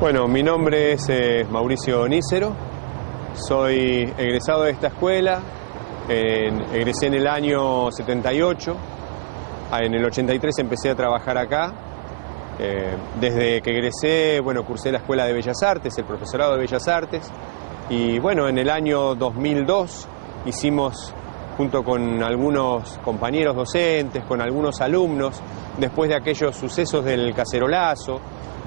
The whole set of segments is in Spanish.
Bueno, mi nombre es Mauricio Nícero, soy egresado de esta escuela, egresé en el año 78, en el 83 empecé a trabajar acá. Desde que egresé, bueno, cursé la Escuela de Bellas Artes, el profesorado de Bellas Artes, y bueno, en el año 2002 hicimos, junto con algunos compañeros docentes, con algunos alumnos, después de aquellos sucesos del cacerolazo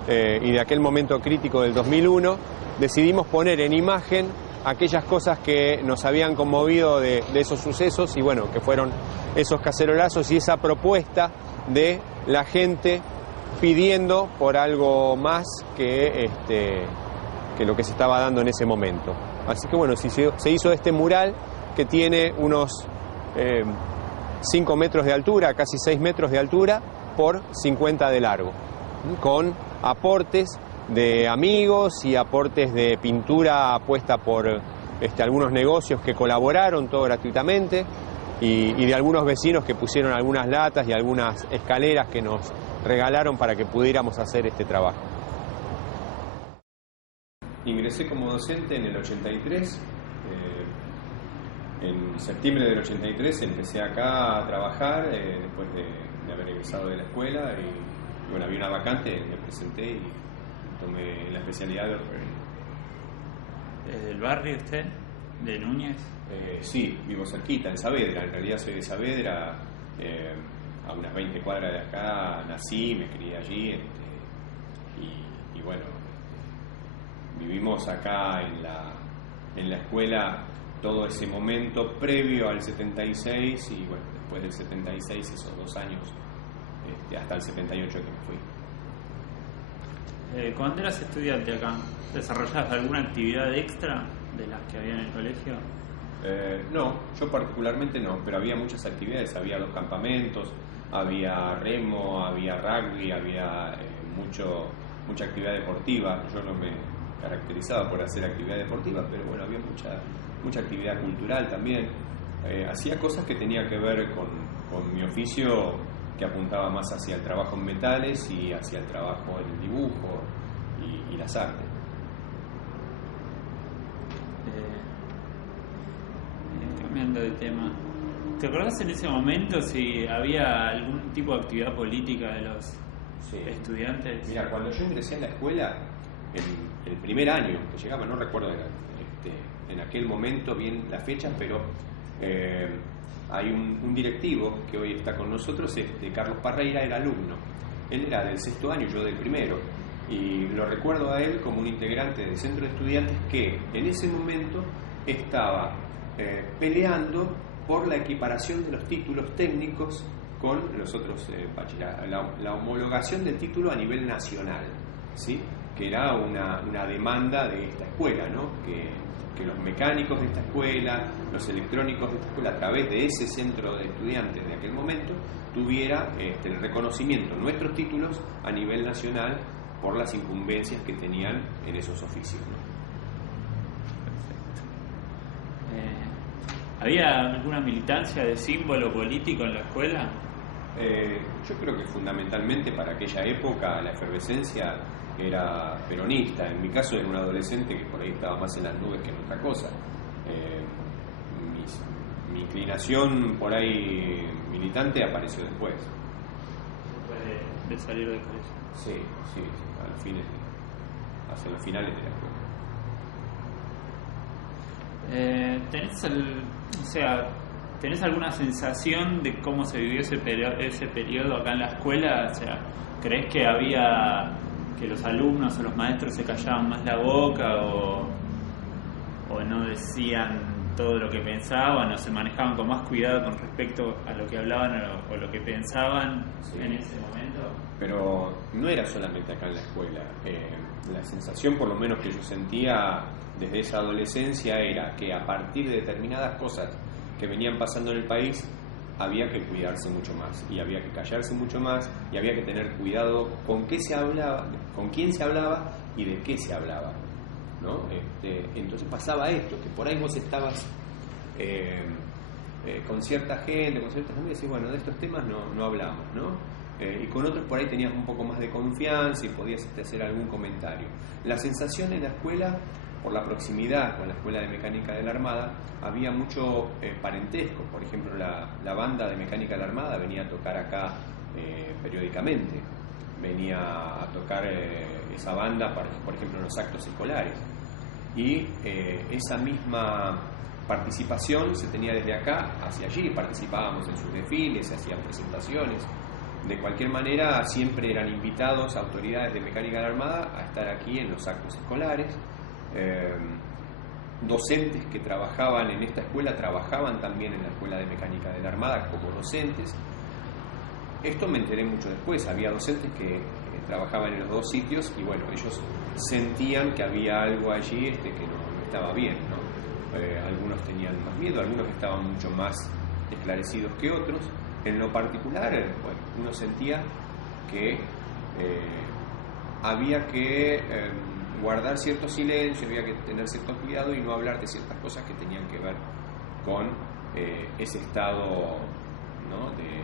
y de aquel momento crítico del 2001, decidimos poner en imagen aquellas cosas que nos habían conmovido de esos sucesos y bueno, que fueron esos cacerolazos y esa propuesta de la gente pidiendo por algo más que lo que se estaba dando en ese momento. Así que bueno, se hizo este mural que tiene unos 5 metros de altura, casi 6 metros de altura, por 50 de largo, con aportes de amigos y aportes de pintura puesta por algunos negocios que colaboraron, todo gratuitamente, y de algunos vecinos que pusieron algunas latas y algunas escaleras que nos regalaron para que pudiéramos hacer este trabajo. Ingresé como docente en el 83. En septiembre del 83 empecé acá a trabajar después de haber egresado de la escuela y bueno, había una vacante, me presenté y tomé la especialidad de orfebrería. ¿Desde el barrio usted? ¿De Núñez? Sí, vivo cerquita, en Saavedra. En realidad soy de Saavedra, a unas 20 cuadras de acá nací, me crié allí y bueno, vivimos acá en la escuela todo ese momento previo al 76 y bueno, después del 76, esos 2 años, hasta el 78 que me fui. Cuando eras estudiante acá, ¿desarrollabas alguna actividad extra de las que había en el colegio? No, yo particularmente no, pero había muchas actividades, había 2 campamentos, había remo, había rugby, había mucha actividad deportiva. Yo no me caracterizaba por hacer actividad deportiva, pero bueno, había mucha actividad cultural también. Hacía cosas que tenían que ver con mi oficio, que apuntaba más hacia el trabajo en metales y hacia el trabajo en el dibujo y las artes. Cambiando de tema, ¿te acordás en ese momento si había algún tipo de actividad política de los estudiantes? Mira, cuando yo ingresé en la escuela, el primer año que llegaba, no recuerdo en aquel momento bien la fecha, pero hay un directivo que hoy está con nosotros, Carlos Parreira, era alumno. Él era del 6º año, yo del 1º, y lo recuerdo a él como un integrante del centro de estudiantes que en ese momento estaba peleando por la equiparación de los títulos técnicos con los otros bachilleratos, la homologación del título a nivel nacional, ¿sí? Que era una demanda de esta escuela, ¿no? Que los mecánicos de esta escuela, los electrónicos de esta escuela, a través de ese centro de estudiantes de aquel momento, tuviera el reconocimiento, nuestros títulos a nivel nacional por las incumbencias que tenían en esos oficios, ¿no? ¿Había alguna militancia de símbolo político en la escuela? Yo creo que fundamentalmente para aquella época la efervescencia era peronista. En mi caso era un adolescente que por ahí estaba más en las nubes que en otra cosa. Mi inclinación por ahí militante apareció después. Después de salir del colegio. Sí, hacia los finales de la escuela. ¿Tenés alguna sensación de cómo se vivió ese periodo acá en la escuela? O sea, ¿crees que los alumnos o los maestros se callaban más la boca o no decían todo lo que pensaban o se manejaban con más cuidado con respecto a lo que hablaban o lo que pensaban en ese momento? Pero no era solamente acá en la escuela. La sensación, por lo menos que yo sentía desde esa adolescencia, era que a partir de determinadas cosas que venían pasando en el país había que cuidarse mucho más y había que callarse mucho más y había que tener cuidado con qué se hablaba, con quién se hablaba y de qué se hablaba, ¿no? Entonces pasaba esto, que por ahí vos estabas con cierta gente, con ciertas familias, y bueno, de estos temas no hablamos, ¿no? y con otros por ahí tenías un poco más de confianza y podías hacer algún comentario. La sensación en la escuela, por la proximidad con la Escuela de Mecánica de la Armada, había mucho parentesco. Por ejemplo, la banda de Mecánica de la Armada venía a tocar acá periódicamente, venía a tocar esa banda, por ejemplo, en los actos escolares, y esa misma participación se tenía desde acá hacia allí. Participábamos en sus desfiles, se hacían presentaciones. De cualquier manera, siempre eran invitados autoridades de Mecánica de la Armada a estar aquí en los actos escolares. Docentes que trabajaban en esta escuela trabajaban también en la Escuela de Mecánica de la Armada como docentes. Esto me enteré mucho después. Había docentes que trabajaban en los dos sitios y bueno, ellos sentían que había algo allí que no estaba bien, ¿no? Algunos tenían más miedo, algunos estaban mucho más esclarecidos que otros. En lo particular, bueno, uno sentía que había que guardar cierto silencio, había que tener cierto cuidado y no hablar de ciertas cosas que tenían que ver con ese estado, ¿no?, de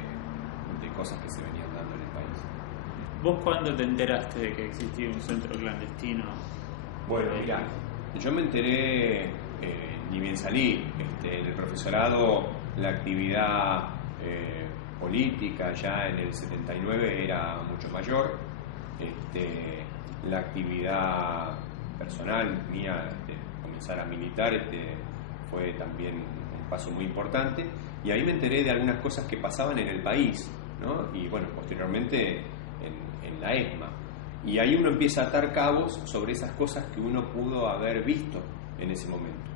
cosas que se venían dando en el país. ¿Vos cuándo te enteraste de que existía un centro clandestino? Bueno, mirá, yo me enteré ni bien salí. En el profesorado la actividad política ya en el 79 era mucho mayor. La actividad personal mía, comenzar a militar, fue también un paso muy importante, y ahí me enteré de algunas cosas que pasaban en el país, ¿no? Y bueno, posteriormente en la ESMA, y ahí uno empieza a atar cabos sobre esas cosas que uno pudo haber visto en ese momento.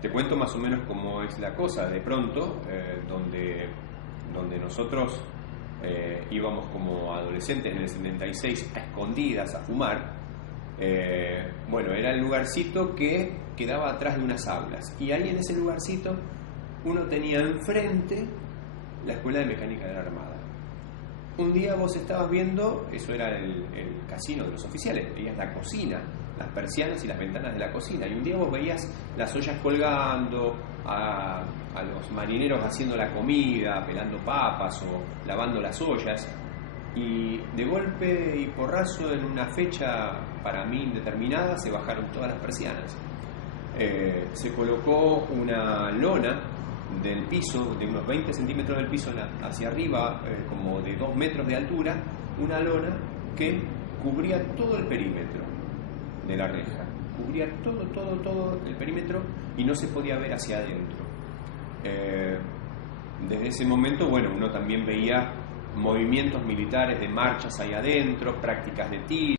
Te cuento más o menos cómo es la cosa. De pronto, donde nosotros íbamos como adolescentes en el 76 a escondidas a fumar, bueno, era el lugarcito que quedaba atrás de unas aulas, y ahí en ese lugarcito uno tenía enfrente la Escuela de Mecánica de la Armada. Un día vos estabas viendo, eso era el casino de los oficiales, veías la cocina, las persianas y las ventanas de la cocina, y un día vos veías las ollas colgando, a los marineros haciendo la comida, pelando papas o lavando las ollas, y de golpe y porrazo, en una fecha para mí indeterminada, se bajaron todas las persianas. Se colocó una lona del piso, de unos 20 centímetros del piso hacia arriba, como de 2 metros de altura, una lona que cubría todo el perímetro de la reja, cubría todo el perímetro, y no se podía ver hacia adentro. Desde ese momento, bueno, uno también veía movimientos militares de marchas ahí adentro, prácticas de tiro.